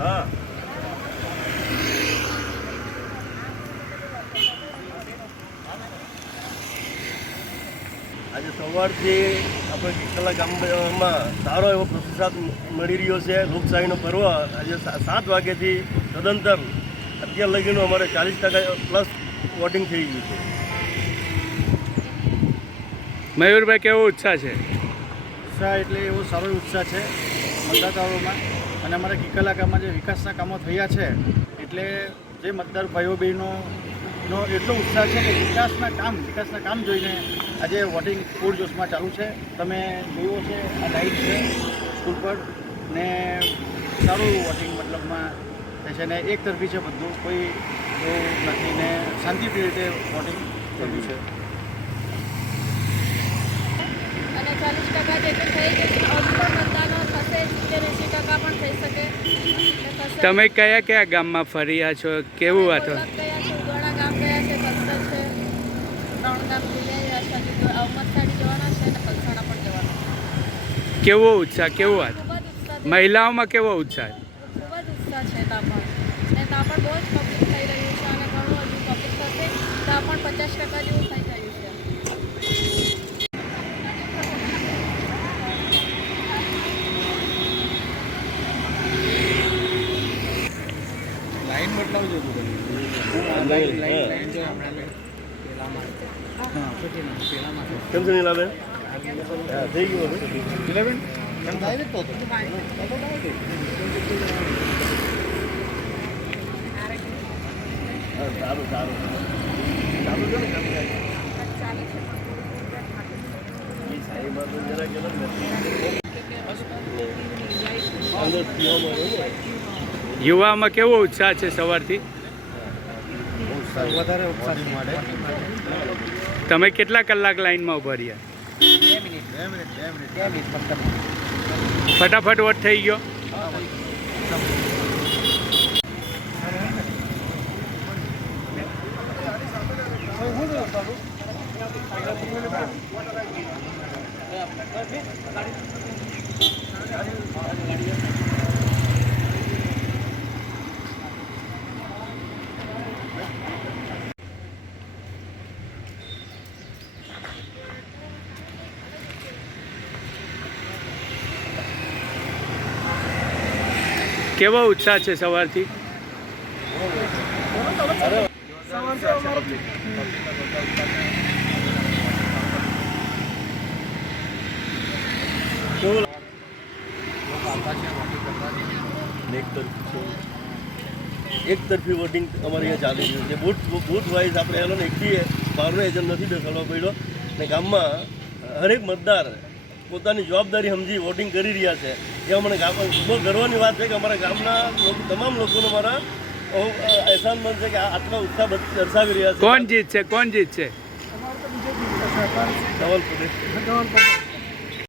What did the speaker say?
हाँ आज सवारथी આપણે કિકલા ગામમાં સારો એવો પ્રતિસાદ મળી રહ્યો છે। લોકશાહીનો પર્વ આજે 7 વાગ્યાથી સદંતર અત્યાર લગીનું અમારે 40% પ્લસ વોટિંગ થઈ ગયું છે। મયુરભાઈ કેવો ઉત્સાહ છે? ઉત્સાહ એટલે એવો સારો ઉત્સાહ છે મતદાતાઓમાં, અને અમારા કિકલા ગામમાં જે વિકાસના કામો થયા છે એટલે જે મતદાર ભાઈઓ બહેનો એટલો ઉત્સાહ છે કે વિકાસના કામ જોઈને આજે વોટિંગ પૂરજોશમાં ચાલુ છે। તમે જોયું છે આ લાઈટ છે સ્કૂલ પર ને સારું વોટિંગ મતલબમાં થાય છે ને એક તરફી છે બધું, કોઈ એવું નથી ને શાંતિપ્રિય રીતે વોટિંગ થયું છે। અને 40% જેટલું થઈ ગયું, હજુ પણ મતદાનો થશે, 70-80% પણ થઈ શકે। તમે કયા કયા ગામમાં ફર્યા છો? કેવું હતું? ગયા છે, ઉગાડા ગામ ગયા છે, કસ્તર છે, 3 ગામ જઈ રહ્યા છે, અવમતસાડી જવાના છે અને પલસાણા પણ જવાના છે। કેવો ઉત્સાહ, કેવો વાત? ખૂબ જ ઉત્સાહ, મહિલાઓમાં કેવો ઉત્સાહ? ખૂબ જ ઉત્સાહ છે ત્યાં પણ, ને ત્યાં પણ બહુ જ પબ્લિક થઈ રહ્યું છે અને ઘણું હજુ પબ્લિક થશે, ત્યાં પણ 50% જેવું થઈ ગયું છે। લાઈન બદલાવજો તમે, કેમ છે નીલાબેન? થઈ ગયું નીલાબેન એમ ડાયરેક્ટ તો સારું સારું ચાલુ છે ને કામ યુવામાં કેવો ઉત્સાહ છે સવારથી? વધારે ઉત્સાહ મળે। તમે કેટલા કલાક લાઈનમાં ઉભા રહ્યા? 2 મિનિટ ફટાફટ વોટ થઈ ગયો? કેવો ઉત્સાહ છે સવારથી? એક તરફી વોટિંગ અમારે અહીંયા ચાલી રહ્યું છે। બૂથ વાઇઝ આપણે એનો એકથી બહારનો એજન્ટ નથી બેસાડવા પડ્યો ને ગામમાં હરેક મતદાર પોતાની જવાબદારી સમજી વોટિંગ કરી રહ્યા છે। એ અમને બહુ ગર્વની વાત છે કે અમારા ગામના તમામ લોકોને મારા અહેસાનમંદ છે કે આટલા ઉત્સાહ દર્શાવી રહ્યા છે। કોણ જીતશે? ધવલ પ્રદેશ